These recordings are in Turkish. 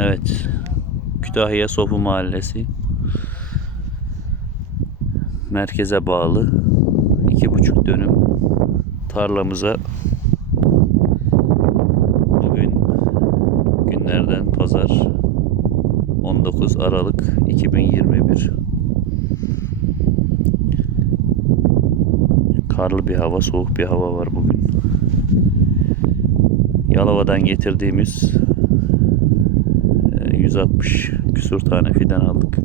Evet. Kütahya Sofu Mahallesi. Merkeze bağlı. iki buçuk dönüm tarlamıza bugün günlerden pazar 19 Aralık 2021 karlı bir hava soğuk bir hava var bugün Yalova'dan getirdiğimiz 160 küsur tane fidan aldık.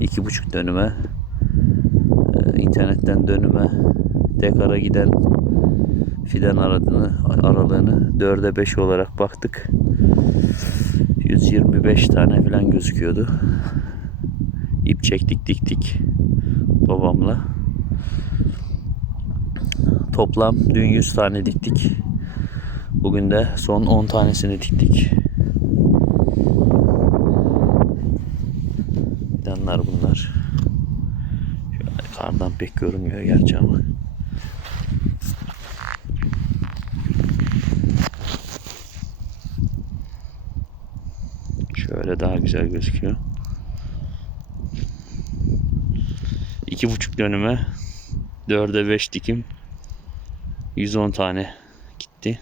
2,5 dönüme e, internetten dönüme dekara giden fidan aradığını, aralığını 4'e 5 olarak baktık. 125 tane falan gözüküyordu. İp çektik diktik babamla. Toplam dün 100 tane diktik. Bugün de son 10 tanesini diktik. Fidanlar bunlar. Şöyle kardan pek görünmüyor gerçi ama. Şöyle daha güzel gözüküyor. İki buçuk dönüme dörde beş dikim 110 tane gitti.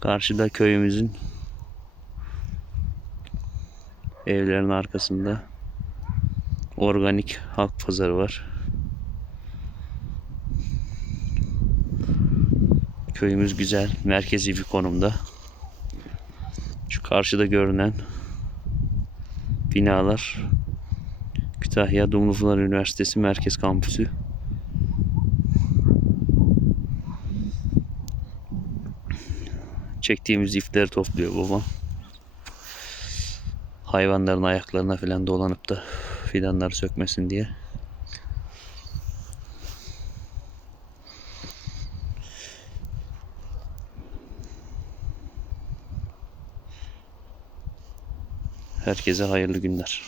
Karşıda köyümüzün evlerin arkasında organik halk pazarı var. Köyümüz güzel, merkezi bir konumda. Şu karşıda görünen binalar Kütahya Dumlupınar Üniversitesi Merkez Kampüsü. Çektiğimiz ipleri topluyor babam. Hayvanların ayaklarına falan dolanıp da fidanları sökmesin diye. Herkese hayırlı günler.